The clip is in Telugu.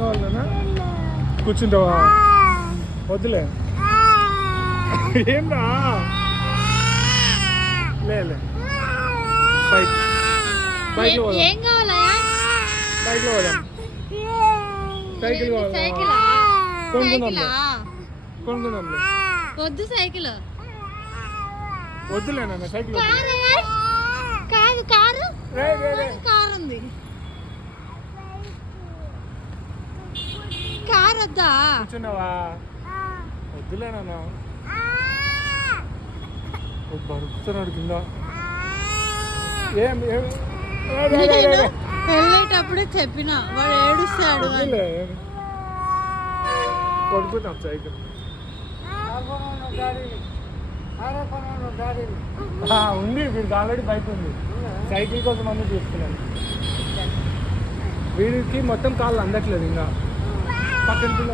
కావాలన్నా కూర్చుంటావా? వద్దులే. ఏం రా లే బైక్ బైక్లో పోదాం. ఏం కావాలా? బైక్లో పోదాం. సైకిల్ కావాలా? కొనుక్కుందాంలే. వద్దు సైకిల్. వద్దులే నాన్న సైకిల్. కాదు కారు కారు ఉంది. కారు వద్దా? కూర్చున్నావా? వద్దులే నాన్న. బరుకుతున్నాడు కింద. వెళ్ళేటప్పుడే చెప్పిన వాడు ఏడుస్తాడు. కొడుకున్నాం సైకిల్. ఉంది వీడికి ఆల్రెడీ బైక్ ఉంది. సైకిల్ కోసం అన్నీ తీసుకున్నాను. వీడికి మొత్తం కాళ్ళు అందట్లేదు ఇంకా పక్కన పిల్లలు